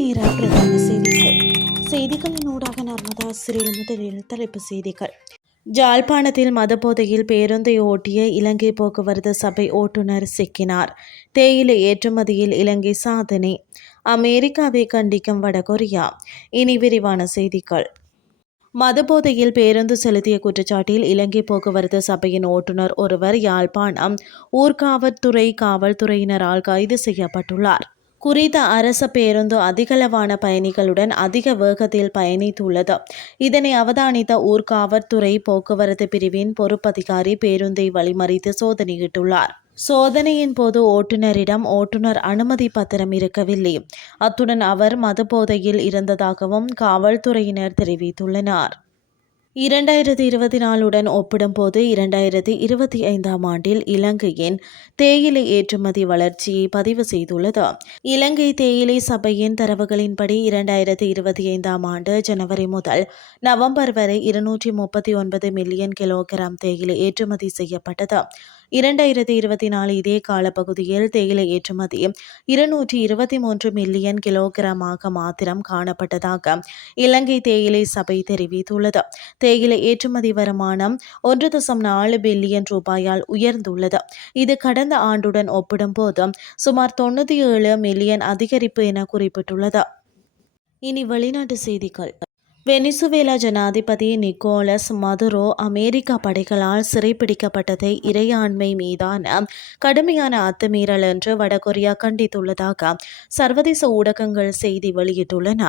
நேர பிரதான செய்திகள். செய்திகளின் ஊடாக நர்மதா சிறில் முதலில் தலைப்பு செய்திகள். ஜாழ்ப்பாணத்தில் மதபோதையில் பேருந்தை ஓட்டிய இலங்கை போக்குவரத்து சபை ஓட்டுநர் சிக்கினார். தேயிலை ஏற்றுமதியில் இலங்கை சாதனை. அமெரிக்காவை கண்டிக்கும் வடகொரியா. இனி விரிவான செய்திகள். மதுபோதையில் பேருந்து செலுத்திய குற்றச்சாட்டில் இலங்கை போக்குவரத்து சபையின் ஓட்டுநர் ஒருவர் யாழ்ப்பாணம் ஊர்காவற்துறை காவல்துறையினரால் கைது செய்யப்பட்டுள்ளார். குறித்த அரச பேருந்து அதிகளவான பயணிகளுடன் அதிக வேகத்தில் பயணித்துள்ளது. இதனை அவதானித்த ஊர்காவற்துறை போக்குவரத்து பிரிவின் பொறுப்பதிகாரி பேருந்தை வழிமறித்து சோதனையிட்டுள்ளார். சோதனையின் போது ஓட்டுநரிடம் ஓட்டுநர் அனுமதி பத்திரம் இருக்கவில்லை. அத்துடன் அவர் மதுபோதையில் இருந்ததாகவும் காவல்துறையினர் தெரிவித்துள்ளனர். இரண்டாயிரத்தி இருபத்தி நாலுடன் ஒப்பிடும்போது இரண்டாயிரத்தி இருபத்தி ஐந்தாம் ஆண்டில் இலங்கையின் தேயிலை ஏற்றுமதி வளர்ச்சியை பதிவு செய்துள்ளது. இலங்கை தேயிலை சபையின் தரவுகளின்படி இரண்டாயிரத்தி இருபத்தி ஐந்தாம் ஆண்டு ஜனவரி முதல் நவம்பர் வரை இருநூற்றி முப்பத்தி ஒன்பது மில்லியன் கிலோகிராம் தேயிலை ஏற்றுமதி செய்யப்பட்டது. இரண்டாயிரத்தி இருபத்தி நாலு இதே காலப்பகுதியில் தேயிலை ஏற்றுமதி இருநூற்றி இருபத்தி மூன்று மில்லியன் கிலோகிராமாக மாத்திரம் காணப்பட்டதாக இலங்கை தேயிலை சபை தெரிவித்துள்ளது. தேயிலை ஏற்றுமதி வருமானம் ஒன்று தசம் நாலு பில்லியன் ரூபாயால் உயர்ந்துள்ளது. இது கடந்த ஆண்டுடன் ஒப்பிடும்போது சுமார் தொண்ணூற்றி ஏழு மில்லியன் அதிகரிப்பு என குறிப்பிட்டுள்ளது. இனி வெளிநாட்டு செய்திகள். வெனிசுவேலா ஜனாதிபதி நிக்கோலஸ் மதுரோ அமெரிக்க படைகளால் சிறைப்பிடிக்கப்பட்டதை இறையாண்மை மீதான கடுமையான அத்துமீறல் என்று வடகொரியா கண்டித்துள்ளதாக சர்வதேச ஊடகங்கள் செய்தி வெளியிட்டுள்ளன.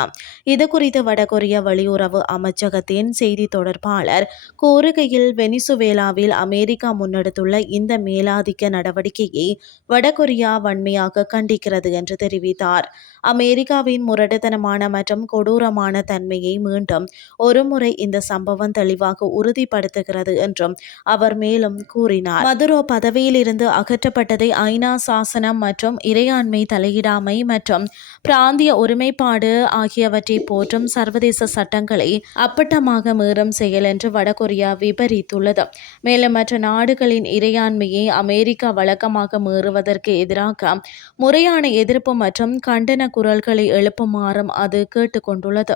இதுகுறித்து வடகொரிய வெளியுறவு அமைச்சகத்தின் செய்தி தொடர்பாளர் கோருகையில் வெனிசுவேலாவில் அமெரிக்கா முன்னெடுத்துள்ள இந்த மேலாதிக்க நடவடிக்கையை வடகொரியா வன்மையாக கண்டிக்கிறது என்று தெரிவித்தார். அமெரிக்காவின் முரட்டுத்தனமான மற்றும் கொடூரமான தன்மையை மீண்டும் ஒருமுறை இந்த சம்பவம் தெளிவாக உறுதிப்படுத்துகிறது என்றும் அவர் மேலும் கூறினார். மதுரோ பதவியில் இருந்து அகற்றப்பட்டதை ஐநா சாசனம் மற்றும் இறையாண்மை தலையிடாமை மற்றும் பிராந்திய ஒருமைப்பாடு ஆகியவற்றை போற்றும் சர்வதேச சட்டங்களை அப்பட்டமாக மீறும் செயல் என்று வடகொரியா விபரித்துள்ளது. மேலும் மற்ற நாடுகளின் இறையாண்மையை அமெரிக்கா வழக்கமாக மீறுவதற்கு எதிராக முறையான எதிர்ப்பு மற்றும் கண்டன குரல்களை எழுப்புமாறும் அது கேட்டுக்கொண்டுள்ளது.